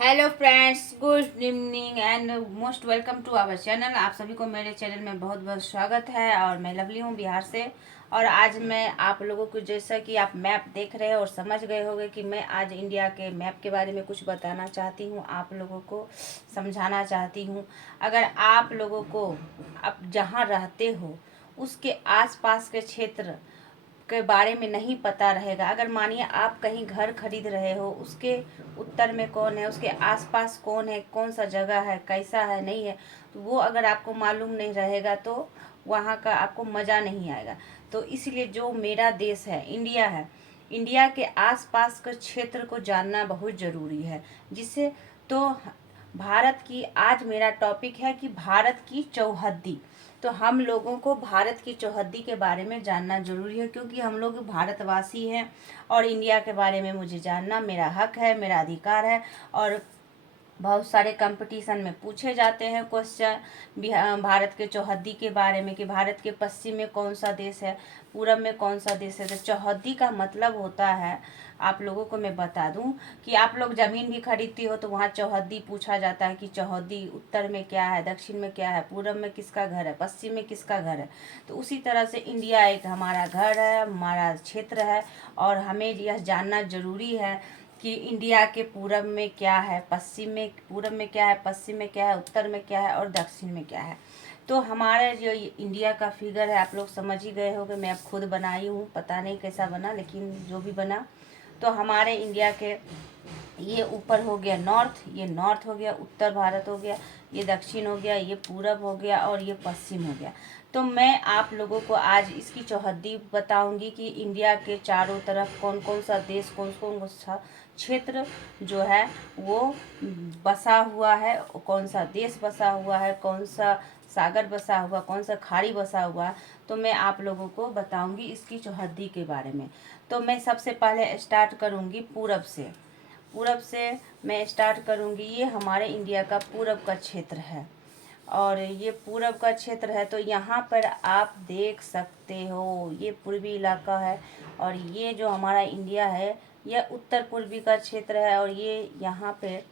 Hello friends, good evening and most welcome to our channel. आप सभी को मेरे चैनल में बहुत बहुत स्वागत है। और मैं लवली हूँ बिहार से। और आज मैं आप लोगों को, जैसा कि आप मैप देख रहे हो और समझ गए होंगे, कि मैं आज इंडिया के मैप के बारे में कुछ बताना चाहती हूँ, आप लोगों को समझाना चाहती हूँ। अगर आप लोगों को आप जहाँ रहते हो उसके आसपास के क्षेत्र के बारे में नहीं पता रहेगा, अगर मानिए आप कहीं घर खरीद रहे हो, उसके उत्तर में कौन है, उसके आसपास कौन है, कौन सा जगह है, कैसा है, नहीं है, तो वो अगर आपको मालूम नहीं रहेगा तो वहाँ का आपको मज़ा नहीं आएगा। तो इसलिए जो मेरा देश है, इंडिया है, इंडिया के आसपास के क्षेत्र को जानना बहुत ज़रूरी है। जिससे तो भारत की, आज मेरा टॉपिक है कि भारत की चौहद्दी। तो हम लोगों को भारत की चौहद्दी के बारे में जानना जरूरी है, क्योंकि हम लोग भारतवासी हैं और इंडिया के बारे में मुझे जानना मेरा हक है, मेरा अधिकार है। और बहुत सारे कंपटीशन में पूछे जाते हैं क्वेश्चन भारत के चौहद्दी के बारे में, कि भारत के पश्चिम में कौन सा देश है, पूरब में कौन सा देश है। तो चौहद्दी का मतलब होता है, आप लोगों को मैं बता दूं, कि आप लोग ज़मीन भी खरीदती हो तो वहाँ चौहद्दी पूछा जाता है, कि चौहद्दी उत्तर में क्या है, दक्षिण में क्या है, पूरब में किसका घर है, पश्चिम में किसका घर है। तो उसी तरह से इंडिया एक हमारा घर है, हमारा क्षेत्र है। और हमें यह जानना ज़रूरी है कि इंडिया के पूरब में क्या है, पश्चिम में, पूरब में क्या है, पश्चिम में क्या है, उत्तर में क्या है और दक्षिण में क्या है। तो हमारा जो इंडिया का फिगर है, आप लोग समझ ही गए होंगे, मैं अब खुद बनाई हूँ, पता नहीं कैसा बना, लेकिन जो भी बना। तो हमारे इंडिया के, ये ऊपर हो गया नॉर्थ, ये नॉर्थ हो गया, उत्तर भारत हो गया, ये दक्षिण हो गया, ये पूरब हो गया और ये पश्चिम हो गया। तो मैं आप लोगों को आज इसकी चौहद्दी बताऊंगी कि इंडिया के चारों तरफ कौन कौन सा देश, कौन कौन सा क्षेत्र जो है वो बसा हुआ है, कौन सा देश बसा हुआ है, कौन सा सागर बसा हुआ, कौन सा खाड़ी बसा हुआ है। तो मैं आप लोगों को बताऊंगी इसकी चौहद्दी के बारे में। तो मैं सबसे पहले स्टार्ट करूंगी पूरब से। पूरब से मैं स्टार्ट करूंगी। ये हमारे इंडिया का पूरब का क्षेत्र है, और ये पूरब का क्षेत्र है। तो यहाँ पर आप देख सकते हो, ये पूर्वी इलाका है। और ये जो हमारा इंडिया है, यह उत्तर पूर्वी का क्षेत्र है। और ये यहाँ पे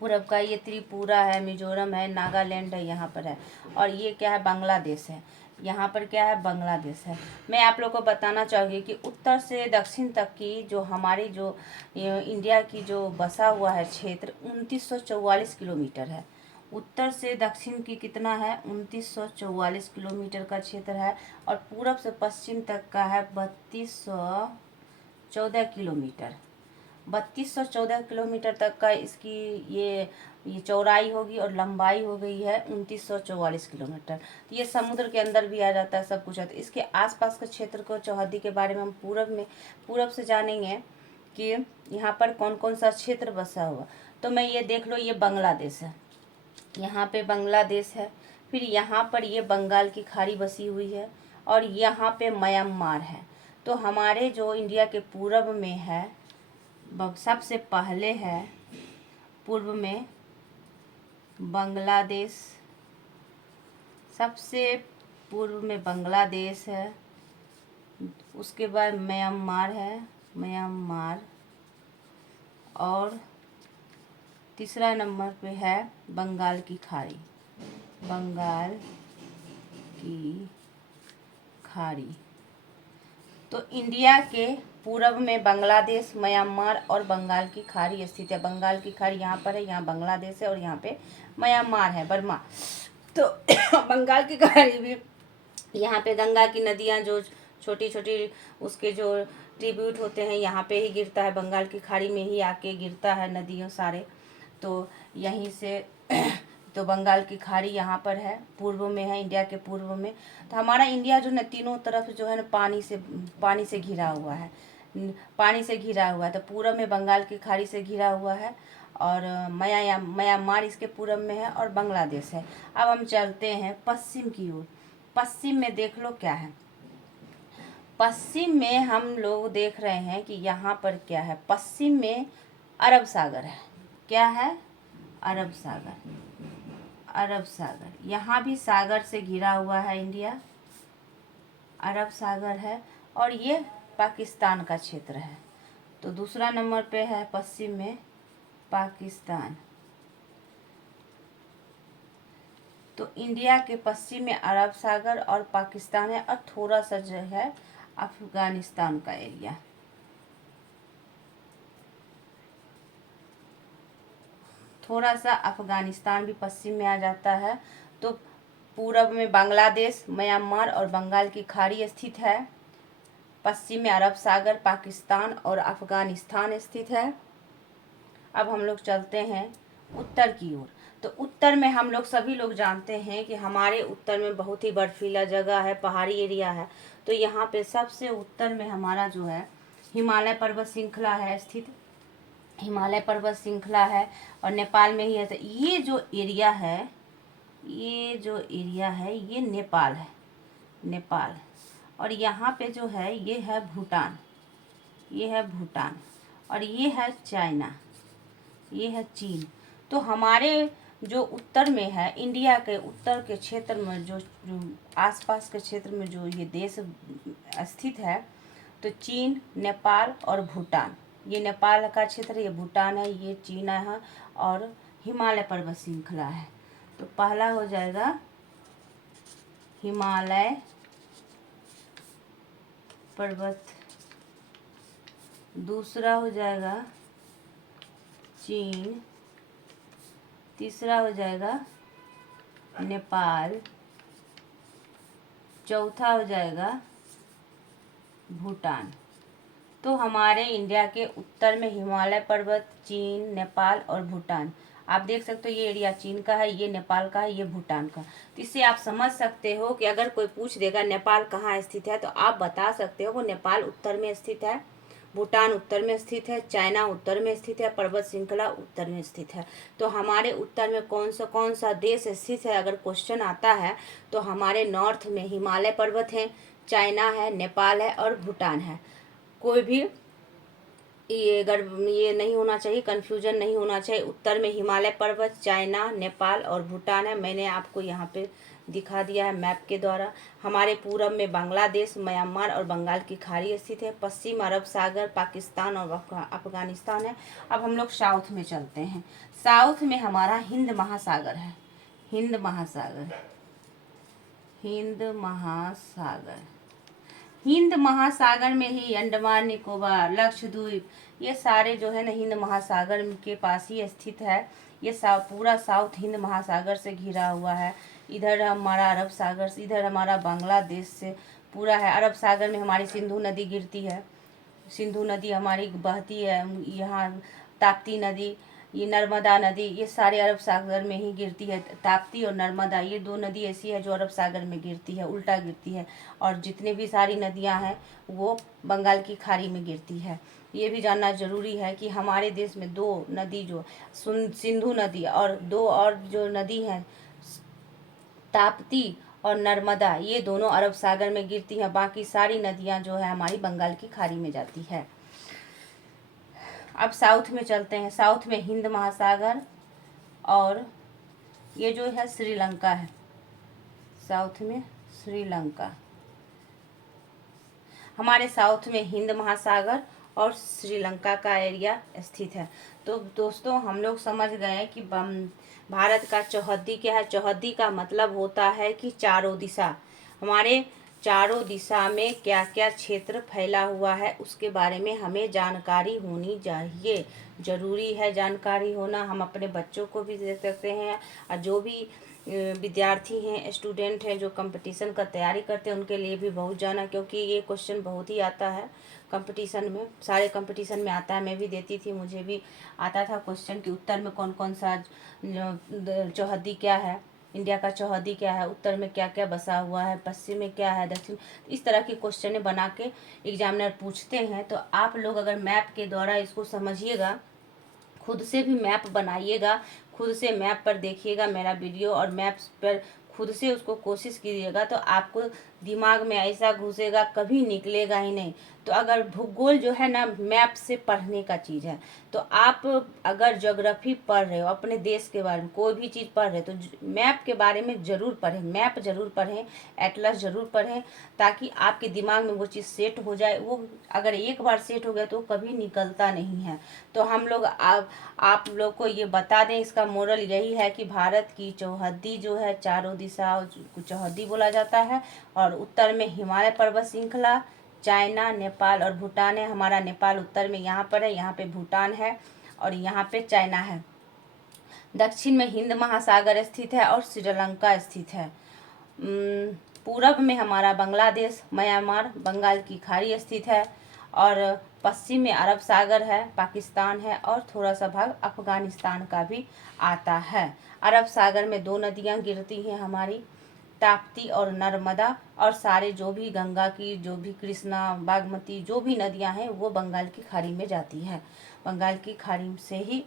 पूरब का, ये त्रिपुरा है, मिजोरम है, नागालैंड है, यहाँ पर है। और ये क्या है, बांग्लादेश है। यहाँ पर क्या है, बांग्लादेश है। मैं आप लोग को बताना चाहूँगी कि उत्तर से दक्षिण तक की जो हमारी, जो इंडिया की जो बसा हुआ है क्षेत्र, 2944 किलोमीटर है। उत्तर से दक्षिण की कितना है, 2944 किलोमीटर का क्षेत्र है। और पूरब से पश्चिम तक का है 3214 किलोमीटर। 3214 किलोमीटर तक का इसकी ये चौड़ाई होगी, और लंबाई हो गई है 2944 किलोमीटर। तो ये समुद्र के अंदर भी आ जाता है, सब कुछ है। तो इसके आसपास के क्षेत्र को, चौहद्दी के बारे में हम पूरब से जानेंगे कि यहाँ पर कौन कौन सा क्षेत्र बसा हुआ। तो मैं ये देख लो, ये बांग्लादेश है, यहाँ पे बांग्लादेश है। फिर यहाँ पर ये बंगाल की खाड़ी बसी हुई है, और यहाँ पे म्यांमार है। तो हमारे जो इंडिया के पूरब में है, सबसे पहले है पूर्व में बांग्लादेश, सबसे पूर्व में बांग्लादेश है। उसके बाद म्यांमार है, म्यांमार। और तीसरा नंबर पे है बंगाल की खाड़ी, बंगाल की खाड़ी। तो इंडिया के पूरब में बांग्लादेश, म्यांमार और बंगाल की खाड़ी स्थित है। बंगाल की खाड़ी यहाँ पर है, यहाँ बांग्लादेश है, और यहाँ पे म्यांमार है, बर्मा। तो बंगाल की खाड़ी भी, यहाँ पे गंगा की नदियाँ जो छोटी छोटी, उसके जो ट्रिब्यूट होते हैं, यहाँ पे ही गिरता है, बंगाल की खाड़ी में ही आके गिरता है नदियों सारे। तो यहीं से तो बंगाल की खाड़ी यहाँ पर है, पूर्व में है, इंडिया के पूर्व में। तो हमारा इंडिया जो है, तीनों तरफ जो है ना, पानी से घिरा हुआ है, पानी से घिरा हुआ है। तो पूरब में बंगाल की खाड़ी से घिरा हुआ है, और म्यांमार इसके पूरब में है, और बांग्लादेश है। अब हम चलते हैं पश्चिम की ओर। पश्चिम में देख लो क्या है। पश्चिम में हम लोग देख रहे हैं कि यहाँ पर क्या है, पश्चिम में अरब सागर है। क्या है, अरब सागर, अरब सागर। यहाँ भी सागर से घिरा हुआ है इंडिया, अरब सागर है। और ये पाकिस्तान का क्षेत्र है। तो दूसरा नंबर पे है पश्चिम में पाकिस्तान। तो इंडिया के पश्चिम में अरब सागर और पाकिस्तान है, और थोड़ा सा जो है अफगानिस्तान का एरिया। थोड़ा सा अफगानिस्तान भी पश्चिम में आ जाता है। तो पूरब में बांग्लादेश, म्यांमार और बंगाल की खाड़ी स्थित है। पश्चिम में अरब सागर, पाकिस्तान और अफगानिस्तान स्थित है। अब हम लोग चलते हैं उत्तर की ओर। तो उत्तर में हम लोग सभी लोग जानते हैं कि हमारे उत्तर में बहुत ही बर्फीला जगह है, पहाड़ी एरिया है। तो यहाँ पे सबसे उत्तर में हमारा जो है हिमालय पर्वत श्रृंखला है स्थित। हिमालय पर्वत श्रृंखला है और नेपाल में ही है। तो ये जो एरिया है, ये नेपाल है, नेपाल। और यहाँ पे जो है ये है भूटान, और ये है चाइना, ये है चीन। तो हमारे जो उत्तर में है, इंडिया के उत्तर के क्षेत्र में जो आसपास के क्षेत्र में जो ये देश स्थित है, तो चीन, नेपाल और भूटान। ये नेपाल का क्षेत्र, ये भूटान है, ये चीन है और हिमालय पर्वत श्रृंखला है। तो पहला हो जाएगा हिमालय पर्वत, दूसरा हो जाएगा चीन, तीसरा हो जाएगा नेपाल, चौथा हो जाएगा भूटान। तो हमारे इंडिया के उत्तर में हिमालय पर्वत, चीन, नेपाल और भूटान। आप देख सकते हो ये एरिया चीन का है, ये नेपाल का है, ये भूटान का। तो इससे आप समझ सकते हो कि अगर कोई पूछ देगा नेपाल कहाँ स्थित है, तो आप बता सकते हो वो नेपाल उत्तर में स्थित है, भूटान उत्तर में स्थित है, चाइना उत्तर में स्थित है, पर्वत श्रृंखला उत्तर में स्थित है। तो हमारे उत्तर में कौन सा देश स्थित है अगर क्वेश्चन आता है, तो हमारे नॉर्थ में हिमालय पर्वत है, चाइना है, नेपाल है और भूटान है। कोई भी ये नहीं होना चाहिए, कन्फ्यूजन नहीं होना चाहिए। उत्तर में हिमालय पर्वत, चाइना, नेपाल और भूटान है। मैंने आपको यहाँ पे दिखा दिया है मैप के द्वारा। हमारे पूरब में बांग्लादेश, म्यांमार और बंगाल की खाड़ी स्थित है। पश्चिम अरब सागर, पाकिस्तान और अफगानिस्तान है। अब हम लोग साउथ में चलते हैं। साउथ में हमारा हिंद महासागर है, हिंद महासागर, हिंद महासागर। हिंद महासागर में ही अंडमान निकोबार, लक्षद्वीप, ये सारे जो है ना हिंद महासागर के पास ही स्थित है। ये पूरा साउथ हिंद महासागर से घिरा हुआ है। इधर हमारा अरब सागर, इधर हमारा बांग्लादेश से पूरा है। अरब सागर में हमारी सिंधु नदी गिरती है, सिंधु नदी हमारी बहती है। यहाँ ताप्ती नदी, ये नर्मदा नदी, ये सारे अरब सागर में ही गिरती है। ताप्ती और नर्मदा ये दो नदी ऐसी है जो अरब सागर में गिरती है, उल्टा गिरती है। और जितने भी सारी नदियां हैं वो बंगाल की खाड़ी में गिरती है। ये भी जानना जरूरी है कि हमारे देश में दो नदी जो सिंधु नदी और दो और जो नदी हैं ताप्ती और नर्मदा, ये दोनों अरब सागर में गिरती हैं। बाकी सारी नदियां जो है हमारी बंगाल की खाड़ी में जाती है। अब साउथ में चलते हैं। साउथ में हिंद महासागर और ये जो है श्रीलंका है। साउथ में श्रीलंका, हमारे साउथ में हिंद महासागर और श्रीलंका का एरिया स्थित है। तो दोस्तों हम लोग समझ गए कि भारत का चौहद्दी क्या है। चौहद्दी का मतलब होता है कि चारों दिशा, हमारे चारों दिशा में क्या क्या क्षेत्र फैला हुआ है उसके बारे में हमें जानकारी होनी चाहिए। जरूरी है जानकारी होना। हम अपने बच्चों को भी दे सकते हैं और जो भी विद्यार्थी हैं, स्टूडेंट हैं जो कंपटीशन का तैयारी करते हैं उनके लिए भी बहुत जाना, क्योंकि ये क्वेश्चन बहुत ही आता है कंपटीशन में, सारे कंपटीशन में आता है। मैं भी देती थी, मुझे भी आता था क्वेश्चन कि उत्तर में कौन कौन सा चौहद्दी क्या है, इंडिया का चौहद्दी क्या है, उत्तर में क्या क्या बसा हुआ है, पश्चिम में क्या है, दक्षिण। इस तरह के क्वेश्चन बना के एग्जामिनर पूछते हैं। तो आप लोग अगर मैप के द्वारा इसको समझिएगा, खुद से भी मैप बनाइएगा, खुद से मैप पर देखिएगा मेरा वीडियो और मैप पर खुद से उसको कोशिश कीजिएगा, तो आपको दिमाग में ऐसा घुसेगा कभी निकलेगा ही नहीं। तो अगर भूगोल जो है ना मैप से पढ़ने का चीज़ है, तो आप अगर ज्योग्राफी पढ़ रहे हो, अपने देश के बारे में कोई भी चीज़ पढ़ रहे हो, तो मैप के बारे में ज़रूर पढ़ें, मैप ज़रूर पढ़ें, एटलस ज़रूर पढ़ें, ताकि आपके दिमाग में वो चीज़ सेट हो जाए। वो अगर एक बार सेट हो गया तो कभी निकलता नहीं है। तो हम लोग आप लोग को ये बता दें, इसका मोरल यही है कि भारत की चौहद्दी जो है, चारों दिशा को चौहद्दी बोला जाता है, और उत्तर में हिमालय पर्वत श्रृंखला, चाइना, नेपाल और भूटान है। हमारा नेपाल उत्तर में यहाँ पर है, यहाँ पे भूटान है और यहाँ पे चाइना है। दक्षिण में हिंद महासागर स्थित है और श्रीलंका स्थित है। पूरब में हमारा बांग्लादेश, म्यांमार, बंगाल की खाड़ी स्थित है, और पश्चिम में अरब सागर है, पाकिस्तान है, और थोड़ा सा भाग अफगानिस्तान का भी आता है। अरब सागर में 2 नदियाँ गिरती हैं हमारी, ताप्ती और नर्मदा, और सारे जो भी गंगा की, जो भी कृष्णा, बागमती, जो भी नदियां हैं वो बंगाल की खाड़ी में जाती है, बंगाल की खाड़ी से ही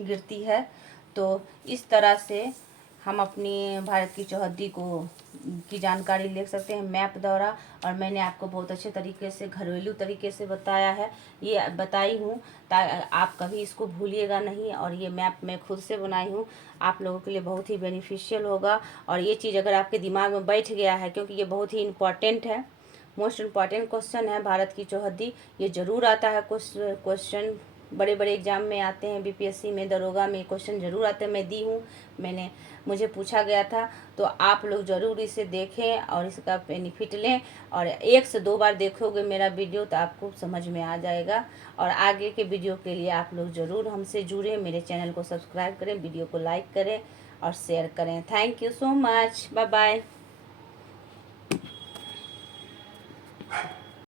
गिरती है। तो इस तरह से हम अपनी भारत की चौहद्दी की जानकारी ले सकते हैं मैप द्वारा। और मैंने आपको बहुत अच्छे तरीके से, घरेलू तरीके से बताया है, ये बताई हूँ आप कभी इसको भूलिएगा नहीं। और ये मैप मैं खुद से बनाई हूँ, आप लोगों के लिए बहुत ही बेनिफिशियल होगा। और ये चीज़ अगर आपके दिमाग में बैठ गया है, क्योंकि ये बहुत ही इम्पॉर्टेंट है, मोस्ट इम्पॉर्टेंट क्वेश्चन है भारत की चौहद्दी। ये ज़रूर आता है, क्वेश्चन बड़े बड़े एग्जाम में आते हैं, बीपीएससी में, दरोगा में क्वेश्चन ज़रूर आते हैं। मैं दी हूँ, मुझे पूछा गया था। तो आप लोग ज़रूर इसे देखें और इसका बेनिफिट लें, और 1 से 2 बार देखोगे मेरा वीडियो तो आपको समझ में आ जाएगा। और आगे के वीडियो के लिए आप लोग ज़रूर हमसे जुड़ें, मेरे चैनल को सब्सक्राइब करें, वीडियो को लाइक करें और शेयर करें। Thank you so much, bye bye.